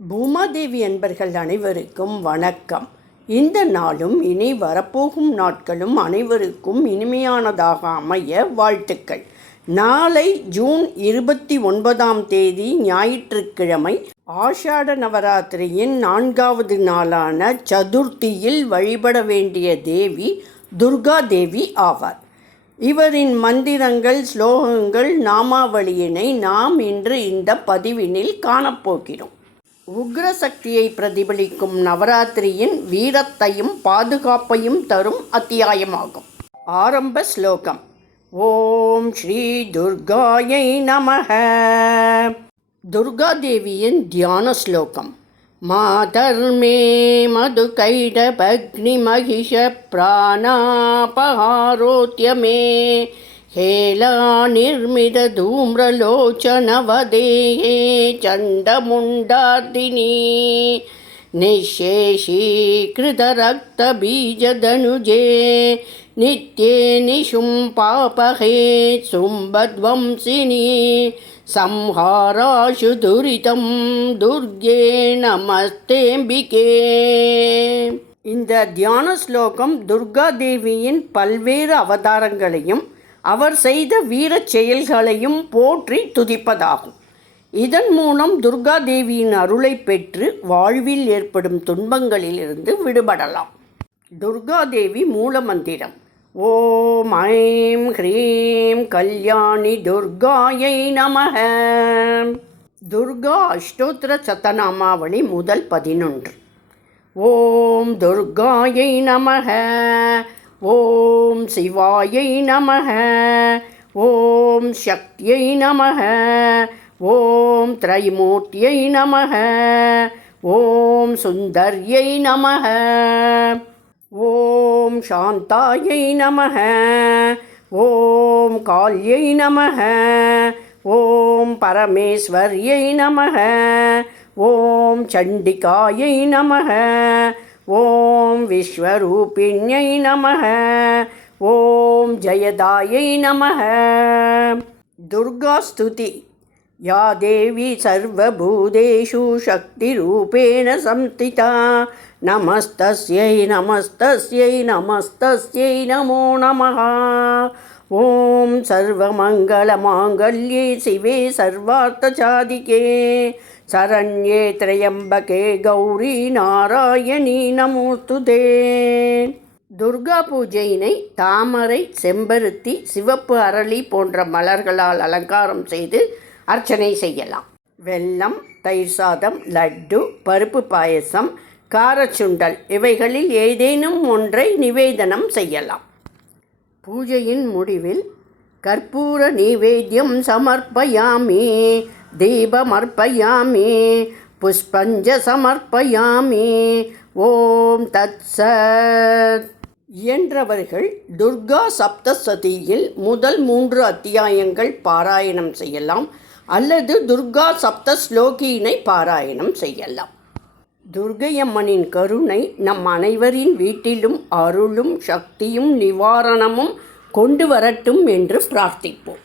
பூமாதேவி என்பர்கள் அனைவருக்கும் வணக்கம். இந்த நாளும் இனி வரப்போகும் நாட்களும் அனைவருக்கும் இனிமையானதாக அமைய வாழ்த்துக்கள். நாளை ஜூன் இருபத்தி ஒன்பதாம் தேதி ஞாயிற்றுக்கிழமை ஆஷாட நவராத்திரியின் நான்காவது நாளான சதுர்த்தியில் வழிபட வேண்டிய தேவி துர்கா தேவி ஆவார். இவரின் மந்திரங்கள் ஸ்லோகங்கள் நாமாவளியினை நாம் இன்று இந்த பதிவினில் காணப்போகிறோம். உக்ர சக்தியை பிரதிபலிக்கும் நவராத்திரியின் வீரத்தையும் பாதுகாப்பையும் தரும் அத்தியாயமாகும். ஆரம்ப ஸ்லோகம். ஓம் ஸ்ரீ துர்காயை நமக. துர்காதேவியின் தியான ஸ்லோகம். மாதர்மே மது பக்னி மகிஷ மே हेला निर्मितधूम्रलोचनवदेहे चण्डमुण्डार्दिनी निःशेषीकृतरक्तबीजधनुजे नित्ये निशुं पापहे सुम्बध्वंसिनी संहाराशु दुरितं दुर्गे நமஸ்தேம்பிகே இந்த தியான ஸ்லோகம் துர்கா தேவியின் பல்வேறு அவதாரங்களையும் அவர் செய்த வீரச் செயல்களையும் போற்றி துதிப்பதாகும். இதன் மூலம் துர்கா தேவியின் அருளை பெற்று வாழ்வில் ஏற்படும் துன்பங்களிலிருந்து விடுபடலாம். துர்கா தேவி மூலமந்திரம். ஓம் ஐம் ஹ்ரீம் கல்யாணி துர்காயை நமக. துர்கா அஷ்டோத்திர சத்தநாமாவளி முதல் பதினொன்று. ஓம் துர்காயை நமக. ஓம் சிவாயை நமக ஓம் சக்தியை நமக ஓம் திரைமூர்த்தியை நமக ஓம் சுந்தர்யை நமக ஓம் சாந்தாயை நமக ஓம் கால்யை நமக ஓம் பரமேஸ்வர்யை நமக ஓம் சண்டிகாயை நமக ॐ विश्वरूपिण्यै नमः। ॐ जयदायै नमः। दुर्गास्तुति या देवी सर्वभूतेषु शक्तिरूपेण संस्थिता। नमस्तस्यै नमस्तस्यै नमस्तस्यै नमो नमः। சர்வமங்கலமாங்கல்யே சிவே சர்வார்த்தசாதிகே. சரண்யே திரையம்பகே கௌரி நாராயணி நமோஸ்துதே துர்கா பூஜையினை தாமரை செம்பருத்தி சிவப்பு அரளி போன்ற மலர்களால் அலங்காரம் செய்து அர்ச்சனை செய்யலாம். வெல்லம் தயிர் சாதம் லட்டு பருப்பு பாயசம் காரச்சுண்டல் இவைகளில் ஏதேனும் ஒன்றை நிவேதனம் செய்யலாம். பூஜையின் முடிவில் கற்பூர நைவேத்தியம் சமர்ப்பயாமி தீபமர்ப்பயாமி புஷ்பஞ்ச சமர்ப்பயாமி ஓம் தத்சத் இயன்றவர்கள் துர்கா சப்தசதியில் முதல் மூன்று அத்தியாயங்கள் பாராயணம் செய்யலாம் அல்லது துர்கா சப்த ஸ்லோகியினை பாராயணம் செய்யலாம். துர்கையம்மனின் கருணை நம் அனைவரின் வீட்டிலும் அருளும் சக்தியும் நிவாரணமும் கொண்டு வரட்டும் என்று பிரார்த்திப்போம்.